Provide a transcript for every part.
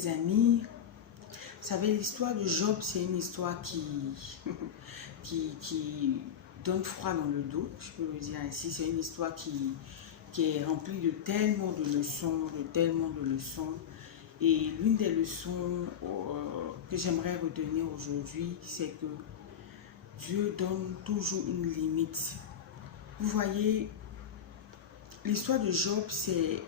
les amis. Vous savez, l'histoire de Job, c'est une histoire qui donne froid dans le dos, je peux le dire ainsi. C'est une histoire qui est remplie de tellement de leçons. Et l'une des leçons que j'aimerais retenir aujourd'hui, c'est que Dieu donne toujours une limite. Vous voyez, l'histoire de Job, c'est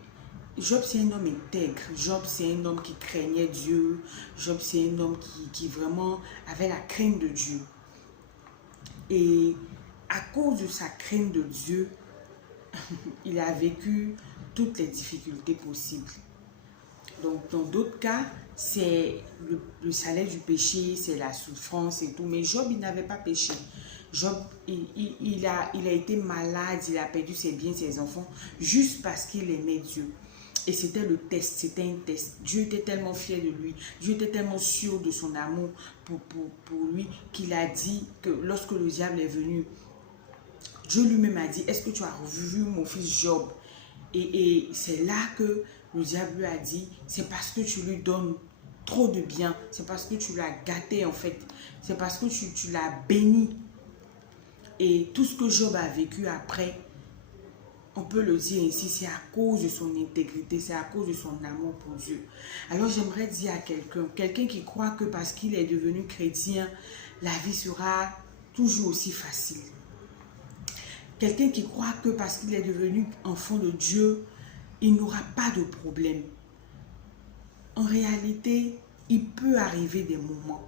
un homme intègre. Job, c'est un homme qui craignait Dieu. Job, c'est un homme qui vraiment avait la crainte de Dieu. Et à cause de sa crainte de Dieu, il a vécu toutes les difficultés possibles. Donc, dans d'autres cas, c'est le salaire du péché, c'est la souffrance et tout. Mais Job, il n'avait pas péché. Job, il a été malade, il a perdu ses biens, ses enfants, juste parce qu'il aimait Dieu. Et c'était le test, c'était un test. Dieu était tellement fier de lui, Dieu était tellement sûr de son amour pour lui, qu'il a dit que lorsque le diable est venu, Dieu lui-même a dit, est-ce que tu as revu mon fils Job? Et c'est là que le diable lui a dit, c'est parce que tu lui donnes trop de bien, c'est parce que tu l'as gâté en fait, c'est parce que tu l'as béni. Et tout ce que Job a vécu après, on peut le dire ici, c'est à cause de son intégrité, c'est à cause de son amour pour Dieu. Alors j'aimerais dire à quelqu'un qui croit que parce qu'il est devenu chrétien, la vie sera toujours aussi facile. Quelqu'un qui croit que parce qu'il est devenu enfant de Dieu, il n'aura pas de problème. En réalité, il peut arriver des moments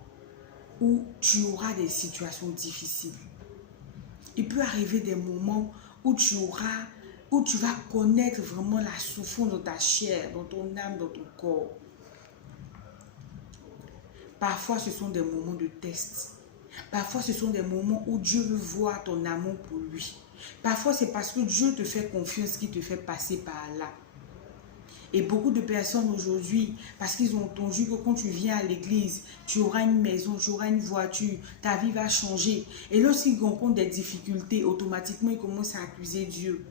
où tu auras des situations difficiles. Il peut arriver des moments où tu vas connaître vraiment la souffrance dans ta chair, dans ton âme, dans ton corps. Parfois, ce sont des moments de test. Parfois, ce sont des moments où Dieu veut voir ton amour pour lui. Parfois, c'est parce que Dieu te fait confiance qu'il te fait passer par là. Et beaucoup de personnes aujourd'hui, parce qu'ils ont entendu que quand tu viens à l'église, tu auras une maison, tu auras une voiture, ta vie va changer. Et lorsqu'ils rencontrent des difficultés, automatiquement, ils commencent à accuser Dieu.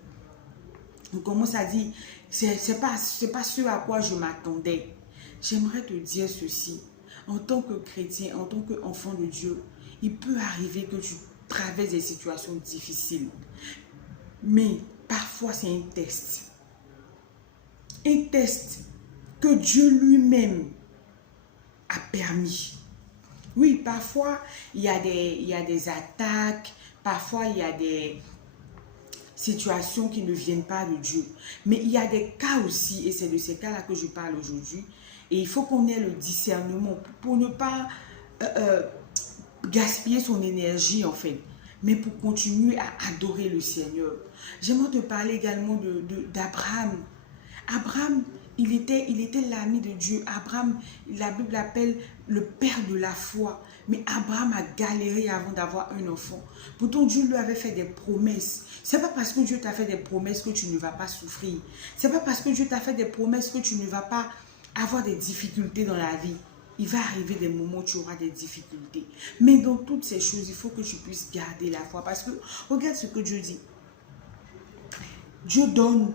Ils commencent à dire, c'est pas ce à quoi je m'attendais. J'aimerais te dire ceci. En tant que chrétien, en tant qu'enfant de Dieu, il peut arriver que tu traverses des situations difficiles. Mais parfois, c'est un test. Un test que Dieu lui-même a permis. Oui, parfois, il y a des attaques, parfois, il y a des situations qui ne viennent pas de Dieu. Mais il y a des cas aussi, et c'est de ces cas-là que je parle aujourd'hui. Et il faut qu'on ait le discernement pour ne pas gaspiller son énergie, en fait, mais pour continuer à adorer le Seigneur. J'aimerais te parler également d'Abraham. Abraham, il était l'ami de Dieu. Abraham, la Bible l'appelle le père de la foi. Mais Abraham a galéré avant d'avoir un enfant. Pourtant, Dieu lui avait fait des promesses. Ce n'est pas parce que Dieu t'a fait des promesses que tu ne vas pas souffrir. Ce n'est pas parce que Dieu t'a fait des promesses que tu ne vas pas avoir des difficultés dans la vie. Il va arriver des moments où tu auras des difficultés. Mais dans toutes ces choses, il faut que tu puisses garder la foi. Parce que, regarde ce que Dieu dit. Dieu donne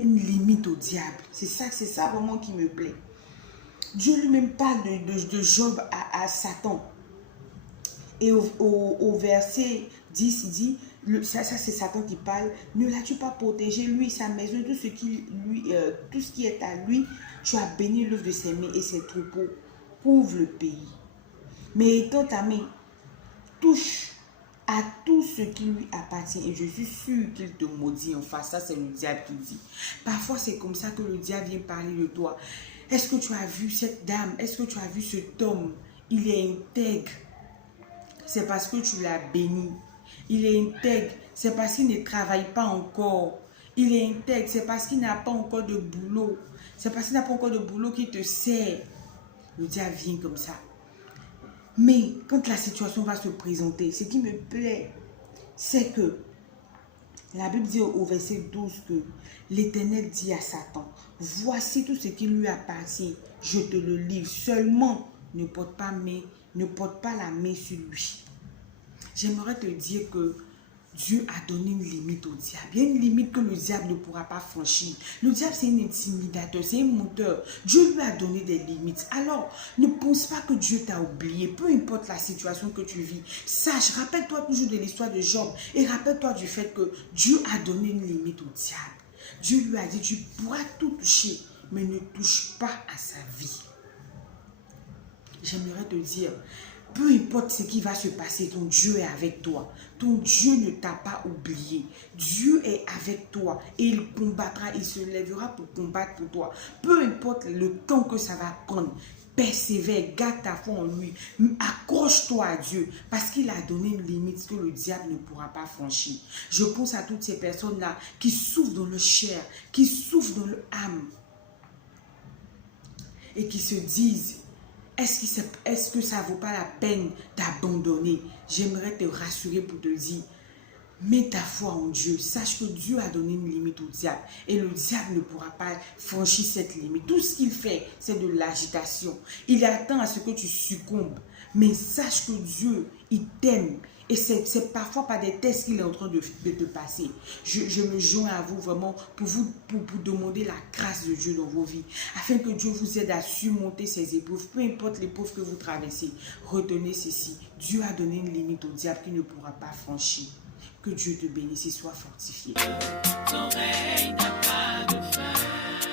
une limite au diable. C'est ça vraiment qui me plaît. Dieu lui-même parle de Job à Satan. Et au verset 10, il dit, ça c'est Satan qui parle, ne l'as-tu pas protégé, lui, sa maison, tout ce qui est à lui, tu as béni l'œuvre de ses mains et ses troupeaux, couvre le pays. Mais étant ta main, touche à tout ce qui lui appartient et je suis sûr qu'il te maudit en face. Ça, c'est le diable qui dit. Parfois, c'est comme ça que le diable vient parler de toi. Est-ce que tu as vu cette dame? Est-ce que tu as vu cet homme? Il est intègre. C'est parce que tu l'as béni. Il est intègre. C'est parce qu'il ne travaille pas encore. Il est intègre. C'est parce qu'il n'a pas encore de boulot. C'est parce qu'il n'a pas encore de boulot qu'il te sert. Le diable vient comme ça. Mais quand la situation va se présenter, ce qui me plaît, c'est que la Bible dit au verset 12 que l'Éternel dit à Satan, voici tout ce qui lui appartient, je te le livre, seulement ne porte pas la main sur lui. J'aimerais te dire que Dieu a donné une limite au diable. Il y a une limite que le diable ne pourra pas franchir. Le diable, c'est un intimidateur, c'est un menteur. Dieu lui a donné des limites. Alors, ne pense pas que Dieu t'a oublié. Peu importe la situation que tu vis, sache, rappelle-toi toujours de l'histoire de Job et rappelle-toi du fait que Dieu a donné une limite au diable. Dieu lui a dit, tu pourras tout toucher, mais ne touche pas à sa vie. J'aimerais te dire, peu importe ce qui va se passer, ton Dieu est avec toi. Ton Dieu ne t'a pas oublié. Dieu est avec toi et il combattra, il se lèvera pour combattre pour toi. Peu importe le temps que ça va prendre, persévère, garde ta foi en lui. Accroche-toi à Dieu parce qu'il a donné une limite que le diable ne pourra pas franchir. Je pense à toutes ces personnes-là qui souffrent dans le chair, qui souffrent dans l'âme et qui se disent, est-ce que ça ne vaut pas la peine d'abandonner? J'aimerais te rassurer pour te dire, mets ta foi en Dieu. Sache que Dieu a donné une limite au diable. Et le diable ne pourra pas franchir cette limite. Tout ce qu'il fait, c'est de l'agitation. Il attend à ce que tu succombes. Mais sache que Dieu, il t'aime. Et c'est parfois par des tests qu'il est en train de te passer. Je me joins à vous vraiment pour demander la grâce de Dieu dans vos vies. Afin que Dieu vous aide à surmonter ces épreuves. Peu importe l'épreuve que vous traversez. Retenez ceci. Dieu a donné une limite au diable qui ne pourra pas franchir. Que Dieu te bénisse et soit fortifié. Ton règne n'a pas de fin.